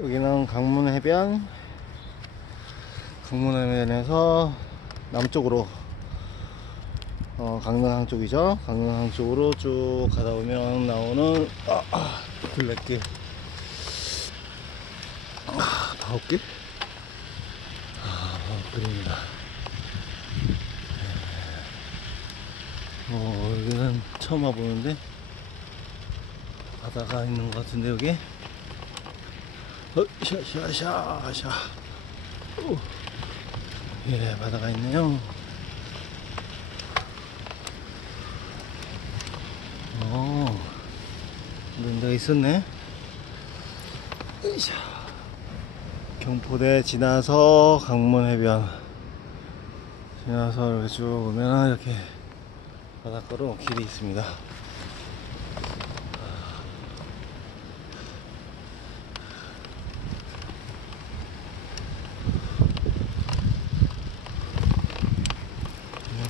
여기는 강문 해변. 강문 해변에서 남쪽으로 어, 강릉항 쪽이죠. 강릉항 쪽으로 쭉 가다 보면 나오는 아, 아, 둘레길. 아, 바웃길? 아, 바웃길입니다. 어, 여기는 처음 와보는데 바다가 있는 것 같은데 여기 어, 샤샤샤샤 오. 예 바다가 있네요 어 데가 있었네 으쌰. 경포대 지나서 강문 해변 지나서 이렇게 쭉 오면 이렇게 바닷가로 길이 있습니다.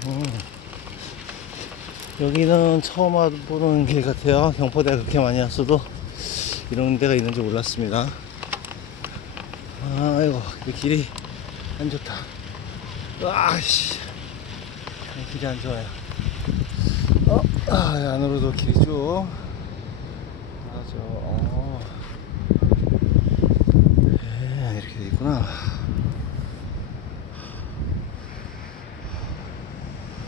음. 여기는 처음 와보는 길 같아요. 경포대가 그렇게 많이 왔어도 이런 데가 있는지 몰랐습니다. 아이고, 이 길이 안 좋다. 아씨, 길이 안 좋아요. 어, 아, 안으로도 길이 쭉. 맞아. 어. 예, 이렇게 돼 있구나.